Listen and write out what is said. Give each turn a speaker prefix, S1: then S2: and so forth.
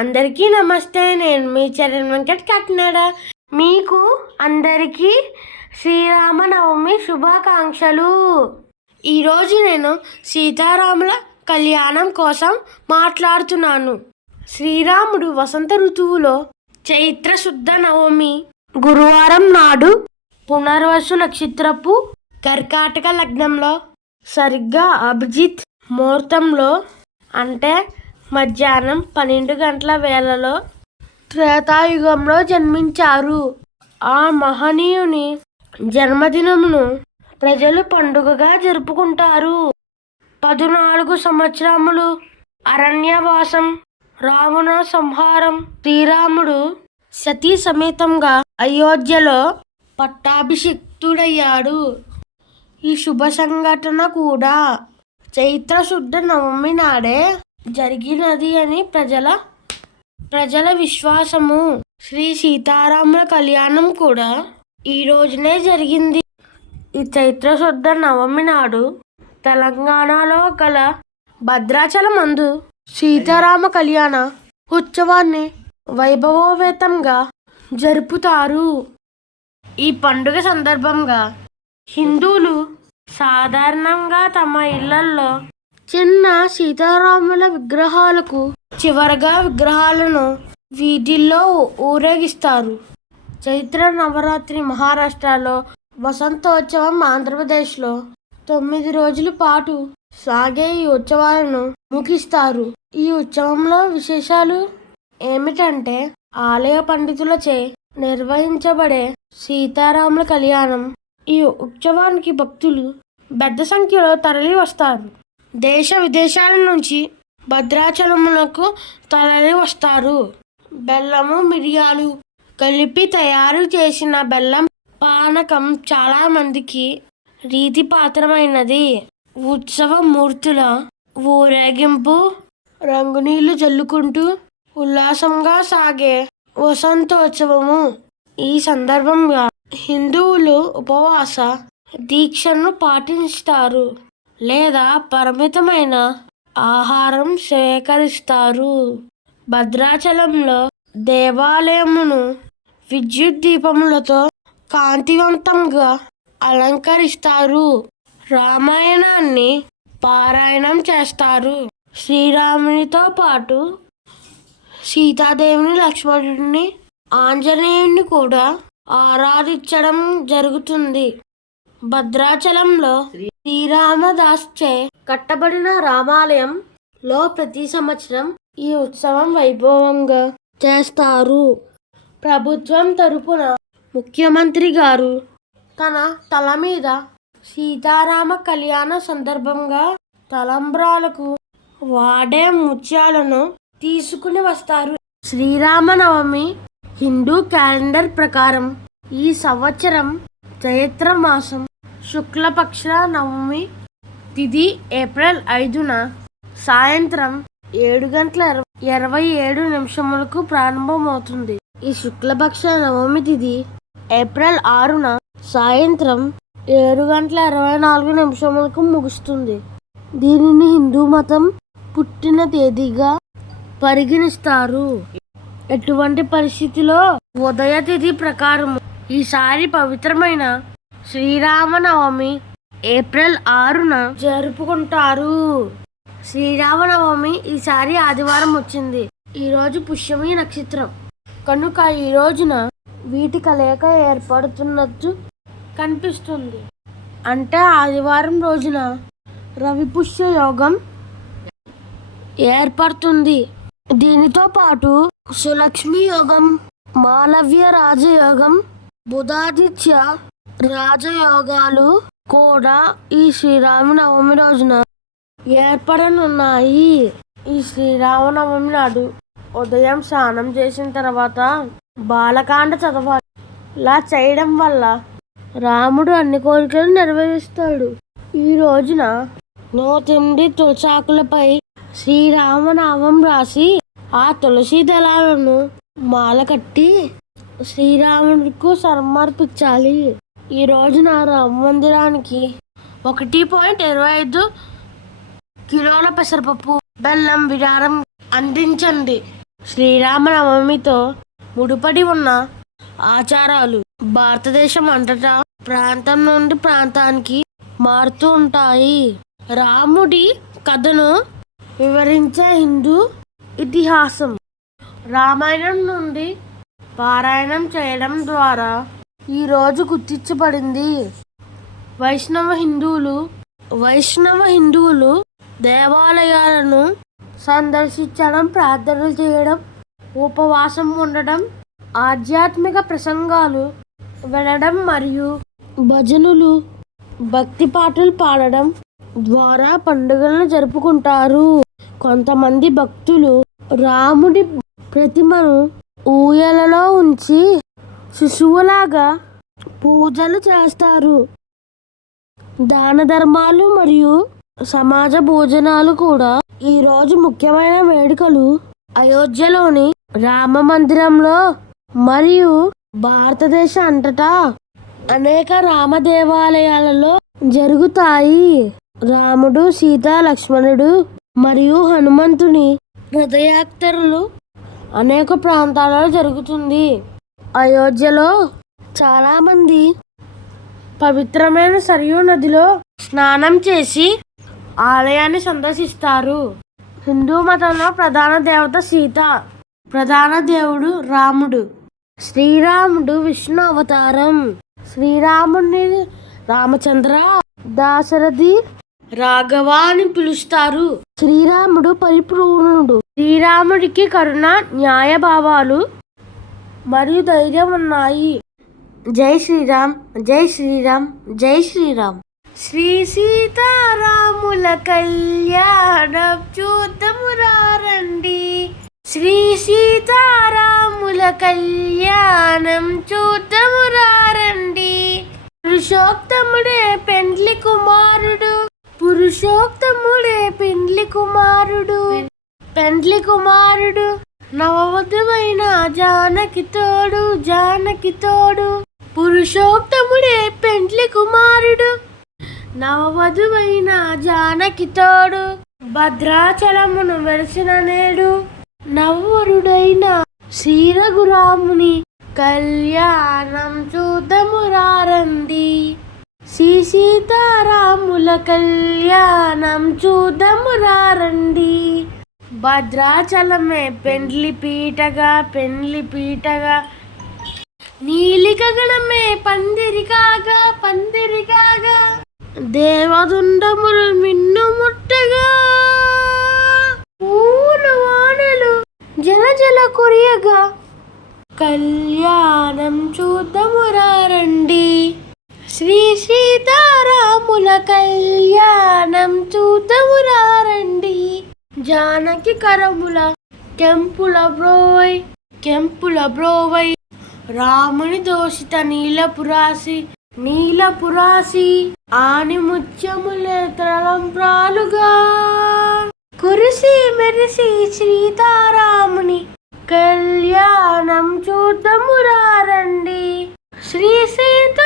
S1: అందరికీ నమస్తే నేను మీ చరణ్ వెంకట్ కాకినాడ. మీకు అందరికీ శ్రీరామనవమి శుభాకాంక్షలు. ఈరోజు నేను సీతారాముల కళ్యాణం కోసం మాట్లాడుతున్నాను. శ్రీరాముడు వసంత ఋతువులో చైత్ర శుద్ధ నవమి గురువారం నాడు పునర్వసు నక్షత్రపు కర్కాటక లగ్నంలో సరిగ్గా అభిజిత్ ముహూర్తంలో అంటే మధ్యాహ్నం పన్నెండు గంటల వేళలో త్రేతాయుగంలో జన్మించారు. ఆ మహనీయుని జన్మదినమును ప్రజలు పండుగగా జరుపుకుంటారు. పద్నాలుగు సంవత్సరములు అరణ్యవాసం రావణ సంహారం శ్రీరాముడు సతీ సమేతంగా అయోధ్యలో పట్టాభిషిక్తుడయ్యాడు. ఈ శుభ సంఘటన కూడా చైత్ర శుద్ధ నవమి నాడే జరిగినది అని ప్రజల ప్రజల విశ్వాసము. శ్రీ సీతారాముల కళ్యాణం కూడా ఈ రోజునే జరిగింది. ఈ చైత్ర శుద్ధ నవమి నాడు తెలంగాణలో గల భద్రాచలం మందు సీతారామ కళ్యాణ ఉత్సవాన్ని వైభవోపేతంగా జరుపుతారు. ఈ పండుగ సందర్భంగా హిందువులు సాధారణంగా తమ ఇళ్ళల్లో చిన్న సీతారాముల విగ్రహాలకు చివరగా విగ్రహాలను వీధిలో ఊరేగిస్తారు. చైత్ర నవరాత్రి మహారాష్ట్రలో వసంతోత్సవం ఆంధ్రప్రదేశ్లో తొమ్మిది రోజుల పాటు సాగే ఈ ఉత్సవాలను ముగిస్తారు. ఈ ఉత్సవంలో విశేషాలు ఏమిటంటే ఆలయ పండితులచే నిర్వహించబడే సీతారాముల కళ్యాణం. ఈ ఉత్సవానికి భక్తులు పెద్ద సంఖ్యలో తరలి వస్తారు దేశ విదేశాల నుంచి భద్రాచలములకు తరలి వస్తారు. బెల్లము మిరియాలు కలిపి తయారు చేసిన బెల్లం పానకం చాలా మందికి రీతిపాత్రమైనది ఉత్సవ మూర్తుల ఊరేగింపు రంగునీళ్ళు జల్లుకుంటూ ఉల్లాసంగా సాగే వసంతోత్సవము. ఈ సందర్భంగా హిందువులు ఉపవాస దీక్షను పాటిస్తారు. లేదా పరిమితమైన ఆహారం సేకరిస్తారు. భద్రాచలంలో దేవాలయమును విద్యుత్ దీపములతో కాంతివంతంగా అలంకరిస్తారు. రామాయణాన్ని పారాయణం చేస్తారు. శ్రీరామునితో పాటు సీతాదేవిని లక్ష్మణుడిని ఆంజనేయుని కూడా ఆరాధించడం జరుగుతుంది. భద్రాచలంలో శ్రీరామదాస్చే కట్టబడిన రామాలయంలో ప్రతి సంవత్సరం ఈ ఉత్సవం వైభవంగా చేస్తారు. ప్రభుత్వం తరపున ముఖ్యమంత్రి గారు తన తల మీద సీతారామ కళ్యాణ సందర్భంగా తలంబ్రాలకు వాడే ముత్యాలను తీసుకుని వస్తారు. శ్రీరామనవమి హిందూ క్యాలెండర్ ప్రకారం ఈ సంవత్సరం చైత్ర మాసం శుక్లపక్ష నవమి తిథి ఏప్రిల్ ఐదున సాయంత్రం ఏడు గంటల ఇరవై- ఏడు నిమిషములకు ప్రారంభమవుతుంది. ఈ శుక్లపక్ష నవమి తిథి ఏప్రిల్ ఆరున సాయంత్రం ఏడు గంటల ఇరవై నాలుగు నిమిషములకు ముగుస్తుంది. దీనిని హిందూ మతం పుట్టిన తేదీగా పరిగణిస్తారు. ఎటువంటి పరిస్థితిలో ఉదయ తిథి ప్రకారం ఈసారి పవిత్రమైన శ్రీరామనవమి ఏప్రిల్ ఆరున జరుపుకుంటారు. శ్రీరామనవమి ఈసారి ఆదివారం వచ్చింది. ఈరోజు పుష్యమి నక్షత్రం. కనుక ఈ రోజున వీటి కలయిక ఏర్పడుతున్నట్టు కనిపిస్తుంది. అంటే ఆదివారం రోజున రవి పుష్య యోగం ఏర్పడుతుంది. దీనితో పాటు సులక్ష్మి యోగం మాలవ్య రాజయోగం బుధాదిత్య రాజయోగాలు కూడా ఈ శ్రీరామనవమి రోజున ఏర్పడనున్నాయి. ఈ శ్రీరామనవమి నాడు ఉదయం స్నానం చేసిన తర్వాత బాలకాండ చదవాలి. ఇలా చేయడం వల్ల రాముడు అన్ని కోరికలు నెరవేరుస్తాడు. ఈ రోజున నూతెనిమిది తులసాకులపై శ్రీరామనామం రాసి ఆ తులసి దళాలను మాల కట్టి శ్రీరాముడికి సమర్పించాలి. ఈ రోజున రామ మందిరానికి ఒకటి పాయింట్ ఇరవై ఐదు కిలోల పెసరపప్పు బెల్లం విరారం అందించండి. శ్రీరామనవమితో ముడిపడి ఉన్న ఆచారాలు భారతదేశం అంతటా ప్రాంతం నుండి ప్రాంతానికి మారుతూ ఉంటాయి. రాముడి కథను వివరించే హిందూ ఇతిహాసం. రామాయణం నుండి పారాయణం చేయడం ద్వారా ఈరోజు గుర్తించబడింది. వైష్ణవ హిందువులు వైష్ణవ హిందువులు దేవాలయాలను సందర్శించడం ప్రార్థనలు చేయడం ఉపవాసం ఉండడం ఆధ్యాత్మిక ప్రసంగాలు వినడం మరియు భజనలు భక్తి పాటలు పాడడం ద్వారా పండుగలను జరుపుకుంటారు. కొంతమంది భక్తులు రాముడి ప్రతిమను ఊయలలో ఉంచి శిశువులాగా పూజలు చేస్తారు. దాన ధర్మాలు మరియు సమాజ భోజనాలు కూడా ఈ రోజు ముఖ్యమైన వేడుకలు. అయోధ్యలోని రామ మందిరంలో మరియు భారతదేశ అంతటా అనేక రామ దేవాలయాలలో జరుగుతాయి. రాముడు సీత లక్ష్మణుడు మరియు హనుమంతుని రథయాత్రలు అనేక ప్రాంతాలలో జరుగుతుంది. అయోధ్యలో చాలామంది పవిత్రమైన సరియు నదిలో స్నానం చేసి ఆలయాన్ని సందర్శిస్తారు. హిందూ మతంలో ప్రధాన దేవత సీత ప్రధాన దేవుడు రాముడు శ్రీరాముడు విష్ణు అవతారం శ్రీరాముడిని రామచంద్ర దాశరథి రాఘవ అని పిలుస్తారు. శ్రీరాముడు పరిపూర్ణుడు. శ్రీరాముడికి కరుణ న్యాయ భావాలు మరియు ధైర్యం ఉన్నాయి. జై శ్రీరామ్ జై శ్రీరామ్ జై శ్రీరామ్. శ్రీ సీతారాముల కళ్యాణం చూద్దాము రండి శ్రీ సీతారాముల కళ్యాణం చూద్దాము రండి పురుషోత్తముడే పెండ్లి కుమారుడు. పురుషోత్తముడే పెండ్లి కుమారుడు. పెండ్లి కుమారుడు. నవవధువైన జానకి తోడు జానకి తోడు. పురుషోత్తముడే పెండ్లి కుమారుడు. నవవధువైన జానకి తోడు. భద్రాచలమును వెలిసిన నేడు. నవ్వరుడైన శ్రీరఘురాముని కళ్యాణం చూద్దాము రారంది. శ్రీ సీతారాముల కళ్యాణం చూద్దాము భద్రాచలమే. పెండ్లి పీటగా పెండ్లి పీటగా. నీలి గగనమే పందిరి కాగా పందిరి కాగా దేవదుండములు మిన్ను ముట్టగా. పూలు వానలు జల జల కురియగా. కళ్యాణం చూద్దాము రండి శ్రీ సీతారాముల కళ్యాణం జానకి కరముల కెంపుల బ్రోవై కెంపుల బ్రోవై. రాముని దోషిత నీలపురాసి నీలపురాసి ఆని ముత్యములెతలంబ్రాలుగా కురిసి మెరిసి సీతారాముని కళ్యాణం చూద్దాము రండి. శ్రీ సీత